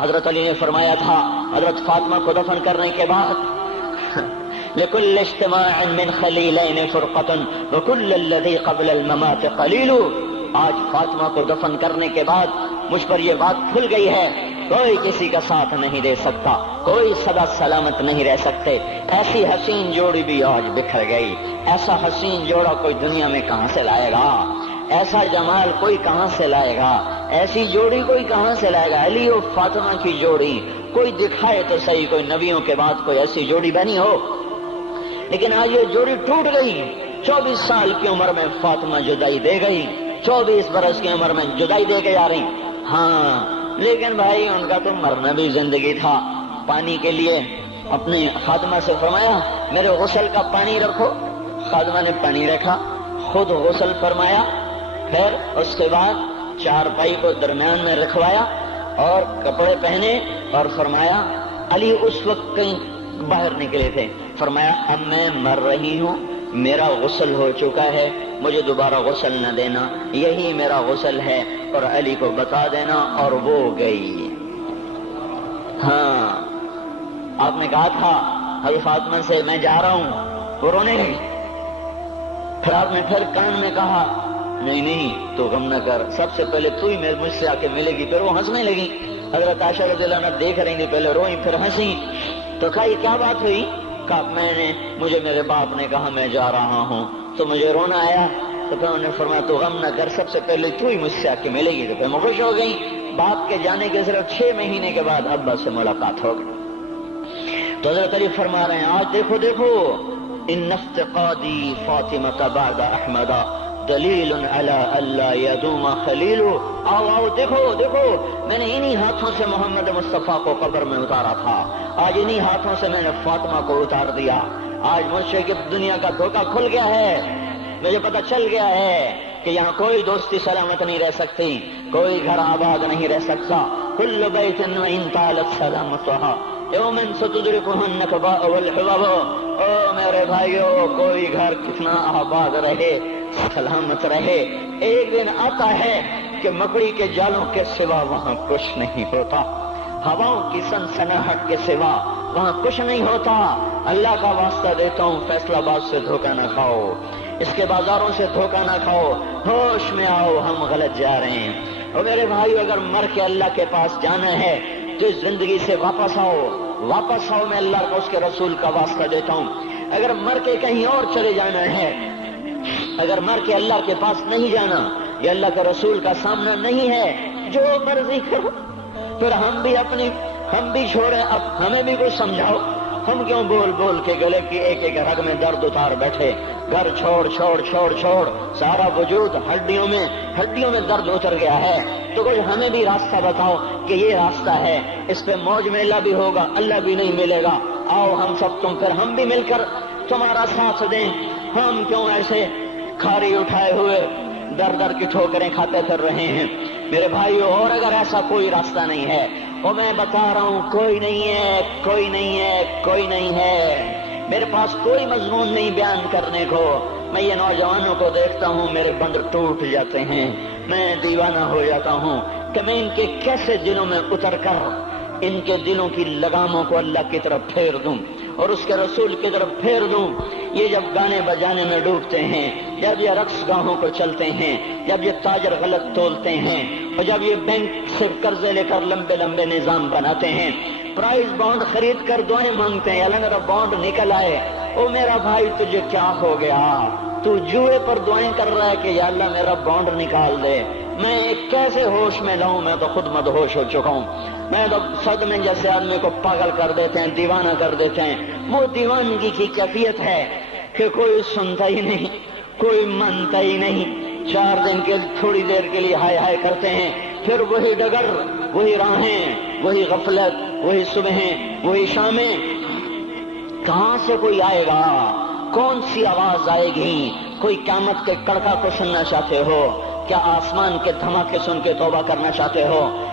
حضرت علی نے فرمایا تھا حضرت فاطمہ کو دفن کرنے کے بعد لکل اجتماع من خلیلین فرقۃ وکل الذی قبل الممات قلیل. آج فاطمہ کو دفن کرنے کے بعد مجھ پر یہ بات کھل گئی ہے، کوئی کسی کا ساتھ نہیں دے سکتا، کوئی سدا سلامت نہیں رہ سکتے. ایسی حسین جوڑی بھی آج بکھر گئی. ایسا حسین جوڑا کوئی دنیا میں کہاں سے لائے گا؟ ایسا جمال کوئی کہاں سے لائے گا؟ ایسی جوڑی کوئی کہاں سے لائے گا؟ علی و فاطمہ کی جوڑی کوئی دکھائے تو صحیح، کوئی نبیوں کے بعد کوئی ایسی جوڑی بنی ہو. لیکن آج یہ جوڑی ٹوٹ گئی. 24 سال کی عمر میں فاطمہ جدائی دے گئی، 24 برس کی عمر میں جدائی دے کے جا رہی. ہاں لیکن بھائی ان کا تو مرنا بھی زندگی تھا. پانی کے لیے اپنے خادمہ سے فرمایا میرے غسل کا پانی رکھو. خادمہ نے پانی رکھا، خود غسل فرمایا، پھر اس کے بعد چارپائی کو درمیان میں رکھوایا اور کپڑے پہنے اور فرمایا علی اس وقت کہیں باہر نکلے تھے، فرمایا اب میں مر رہی ہوں، میرا غسل ہو چکا ہے، مجھے دوبارہ غسل نہ دینا، یہی میرا غسل ہے اور علی کو بتا دینا. اور وہ گئی. ہاں آپ نے کہا تھا حضرت فاطمہ سے میں جا رہا ہوں، وہ رونے لگی. پھر آپ نے پھر کان میں کہا نہیں نہیں تو غم نہ کر، سب سے پہلے تو ہی مجھ سے آ کے ملے گی. پھر وہ ہنسنے لگی. حضرت عائشہ رضی اللہ عنہا دیکھ رہی تھی، پہلے روئی پھر ہنسی. تو کہا یہ کیا بات ہوئی؟ کہا مجھے میرے باپ نے کہا میں جا رہا ہوں تو مجھے رونا آیا. تو پھر انہوں نے فرمایا تو غم نہ کر، سب سے پہلے تو ہی مجھ سے آ کے ملے گی. تو پھر میں خوش ہو گئی. باپ کے جانے کے صرف 6 مہینے کے بعد ابا سے ملاقات ہو گئی. تو حضرت علی فرما رہے ہیں آج دیکھو دیکھو ان افتقادی فاطمہ بعد احمد دلیل علی اللہ یدوم خلیل. آؤ آؤ دیکھو دیکھو میں نے انہی ہاتھوں سے محمد مصطفیٰ کو قبر میں اتارا تھا، آج انہی ہاتھوں سے میں نے فاطمہ کو اتار دیا. آج مجھ سے کہ دنیا کا دھوکہ کھل گیا ہے، مجھے پتہ چل گیا ہے کہ یہاں کوئی دوستی سلامت نہیں رہ سکتی، کوئی گھر آباد نہیں رہ سکتا. کل بیت وان طالت سلامتها یوم ستدرکها النکباء والحباب. او میرے بھائیو کوئی گھر کتنا آباد رہے سلامت رہے، ایک دن آتا ہے کہ مکڑی کے جالوں کے سوا وہاں کچھ نہیں ہوتا، ہواؤں کی سنسناہٹ کے سوا وہاں کچھ نہیں ہوتا. اللہ کا واسطہ دیتا ہوں فیصلہ آباد سے دھوکہ نہ کھاؤ، اس کے بازاروں سے دھوکہ نہ کھاؤ، ہوش میں آؤ ہم غلط جا رہے ہیں. اور میرے بھائیو اگر مر کے اللہ کے پاس جانا ہے تو اس زندگی سے واپس آؤ، واپس آؤ. میں اللہ کا اس کے رسول کا واسطہ دیتا ہوں. اگر مر کے کہیں اور چلے جانا ہے، اگر مر کے اللہ کے پاس نہیں جانا یا اللہ کے رسول کا سامنا نہیں ہے، جو مرضی کرو. پھر ہم بھی چھوڑیں، اب ہمیں بھی کوئی سمجھاؤ. ہم کیوں بول بول کے گلے کی ایک ایک رگ میں درد اتار بیٹھے؟ گھر چھوڑ چھوڑ چھوڑ چھوڑ سارا وجود ہڈیوں میں درد اتر گیا ہے. تو کوئی ہمیں بھی راستہ بتاؤ کہ یہ راستہ ہے، اس پہ موج میلہ بھی ہوگا، اللہ بھی نہیں ملے گا. آؤ ہم سب پھر ہم بھی مل کر تمہارا ساتھ دیں. ہم کیوں ایسے کھاری اٹھائے ہوئے در در کی ٹھوکریں کھاتے پھر رہے ہیں؟ میرے بھائیو اور اگر ایسا کوئی راستہ نہیں ہے، اور میں بتا رہا ہوں کوئی نہیں ہے، کوئی نہیں ہے، کوئی نہیں ہے. میرے پاس کوئی مضمون نہیں بیان کرنے کو. میں یہ نوجوانوں کو دیکھتا ہوں میرے بند ٹوٹ جاتے ہیں، میں دیوانہ ہو جاتا ہوں کہ میں ان کے کیسے دلوں میں اتر کر ان کے دلوں کی لگاموں کو اللہ کی طرف پھیر دوں اور اس کے رسول کی طرف پھیر دوں. یہ جب گانے بجانے میں ڈوبتے ہیں، جب یہ رقص گاہوں کو چلتے ہیں، جب یہ تاجر غلط تولتے ہیں، اور جب یہ بینک سے قرضے لے کر لمبے لمبے نظام بناتے ہیں، پرائز بانڈ خرید کر دعائیں مانگتے ہیں اللہ میرا بانڈ نکل آئے. او میرا بھائی تجھے کیا ہو گیا؟ تو جوئے پر دعائیں کر رہا ہے کہ یا اللہ میرا بانڈ نکال دے. میں کیسے ہوش میں لاؤں؟ میں تو خود مدہوش ہو چکا ہوں. میں تو صدمے جیسے آدمی کو پاگل کر دیتے ہیں، دیوانہ کر دیتے ہیں. وہ دیوانگی کی کیفیت ہے کہ کوئی سنتا ہی نہیں، کوئی مانتا ہی نہیں. 4 دن کے تھوڑی دیر کے لیے ہائے ہائے کرتے ہیں، پھر وہی ڈگر، وہی راہیں، وہی غفلت، وہی صبحیں، وہی شامیں. کہاں سے کوئی آئے گا؟ کون سی آواز آئے گی؟ کوئی قیامت کے کڑکا کو سننا چاہتے ہو؟ کیا آسمان کے دھماکے سن کے توبہ کرنا چاہتے ہو؟